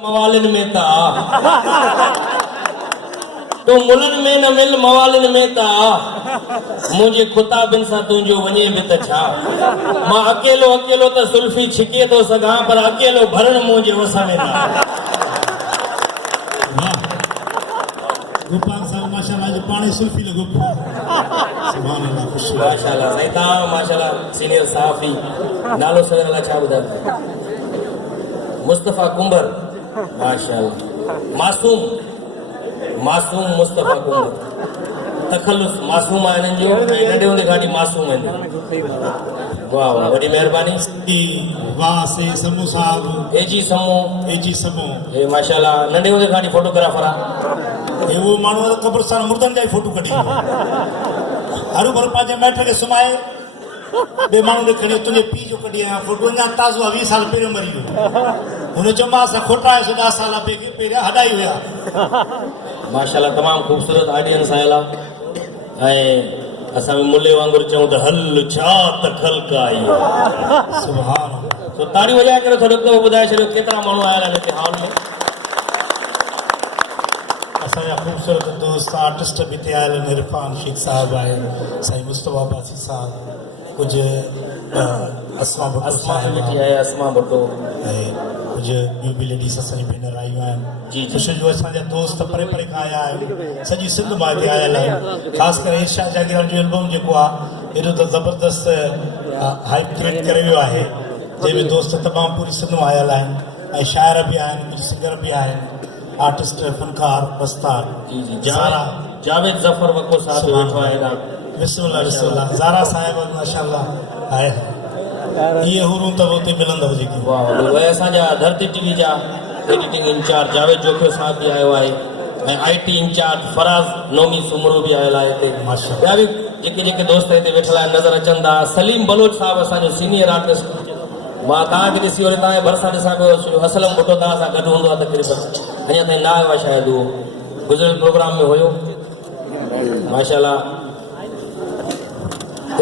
मवालिन में ता तो मुलन में न मिल मवालिन में ता मुझे खुताबिन सा तुझो वने बि त छा मां अकेलो अकेलो त सुल्फी छिके तो सघां पर अकेलो भरण मुझे वस में ना। गोपाल साहब माशाल्लाह जो पानी सुल्फी लगो सुभान अल्लाह खुश माशाल्लाह सैता माशाल्लाह सीनियर साफी नालो सवेर ला छा बुधा मुस्तफा कुंबर माशाल्लाह मासूम मासूम मुस्तफा कुंबर तखल्लुस मासूम आहिनि जो नंढे हूंदे खां मासूम आहिनि। वाह वाह वॾी महिरबानी। वाह से समू साहब एजी समूह ए माशाल्लाह नंढे हूंदे खां फोटोग्राफर आहे। ए वो माण्हू कब्रस्तान मुर्दनि जा फोटो कढी हरू भर पंहिंजे माइट खे सुमाए बे माण्हू खे खणी तुंहिंजे पीउ जो कढी आहियां फोटो अञा ताज़ो आहे 20 साल पहिरियों मरी वियो हुन चयो असां खोटाए 10 साल पहिरियां हॾाई हुया। माशाल्लाह तमामु ख़ूबसूरत ऑडियंस आयल आहे ऐं असां मुल्ले वांगुरु चऊं त हल छा त ख़ल्क़ आई सुभान तो ताड़ी वॼाए करे थोरो को ॿुधाए छॾियो केतिरा माण्हू आयल आहिनि हिते हॉल में। असांजा ख़ूबसूरत दोस्त आर्टिस्ट बि हिते आयल आहिनि इरफान शेख साहब आहे साईं मुस्तफा बासी साहब कुझु अस्मा भुट्टो ऐं कुझु ॿियूं बि लेडीस असांजी भेनर आयूं आहिनि कुझु जो असांजा दोस्त परे परे खां आया आहिनि सॼी सिंध मां हिते आयल आहिनि ख़ासि करे इर्शाद जागीरान जो एल्बम जेको आहे एॾो त ज़बरदस्त हाइप क्रिएट करे वियो आहे जंहिंमें दोस्त तमामु पूरी सिंध मां आयल आहिनि ऐं शाइर बि आहिनि कुझु सिंगर बि आहिनि आर्टिस्ट फनकार बस्तार जावेद जफर वको साहब वेठो आहे बिस्मिल्लाह ज़ारा साहिब माशाल्लाह आहे ये हुरूं तब उते मिलंदव जेकी वाह वही असांजा धरती टीवी जा एडिटिंग इंचार्ज जावेद जोखियो साहब बि आयो आहे ऐं आईटी इंचार्ज फराज़ नोमी सुमरो बि आयल आहे हिते माशाल्लाह ॿिया बि जेके दोस्त हिते वेठल आहिनि नज़र अचनि था। सलीम बलोच साहब असांजो सीनियर आर्टिस्ट मां तव्हांखे ॾिसी वरी तव्हांजे भरिसां ॾिसां पियो असलम भुट्टो तव्हां सां गॾु हूंदो आहे तक़रीबन अञा ताईं न आयो आहे शायदि उहो गुज़िरियल प्रोग्राम में हुयो माशाल्लाह।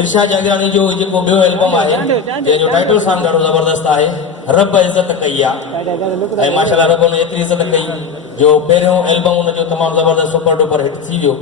इर्शाद जागीरानी जो जेको ॿियो एल्बम आहे जंहिंजो टाइटल सॉन्ग ॾाढो ज़बरदस्त आहे रब इज़त कई आहे ऐं माशाल्लाह रब हुन एतिरी इज़त कई जो पहिरियों एल्बम हुनजो तमामु ज़बरदस्त सुपर डुपर हिट थी वियो।